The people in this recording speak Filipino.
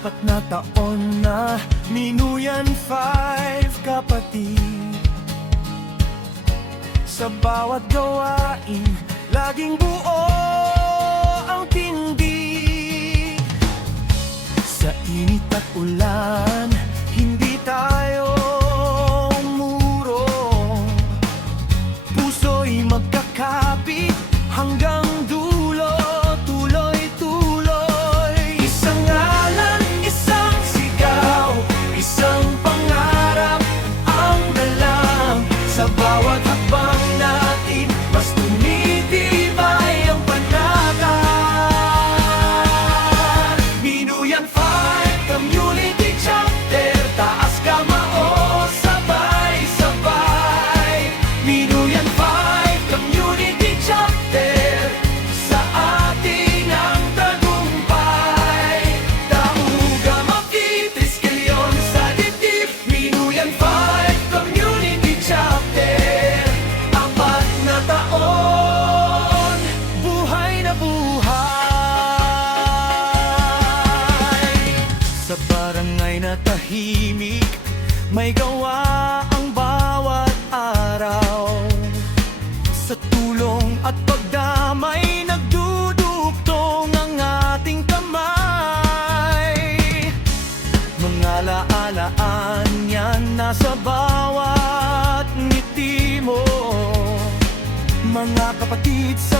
Apat na taon na Minuyan 5 kapatid. Sa bawat gawain, laging buo ang tindig. Sa init at ulan, hindi tayo umurong. Puso'y magkakapit hanggang dulo, tuloy-tuloy. Isang ngalan, isang sigaw, isang pangarap ang dalang. Sa bawat hakbang natin, mas tumitibay ang panakal. Minuyan 5 Community Chapter, taas kamao, sabay-sabay. Minuyan 5 Community Chapter, sa atin ang tagumpay. Tauga makitis kayon sa dibdib. Minuyan 5 Community Chapter, apat na taon, buhay na buhay. Sa barangay na tahimik, may gawa ang bawat araw. Sa tulong at pagdamay, nagdudugtong ang ating kamay. Mga laalaan yan nasa bawat ngiti mo. Mga kapatid sa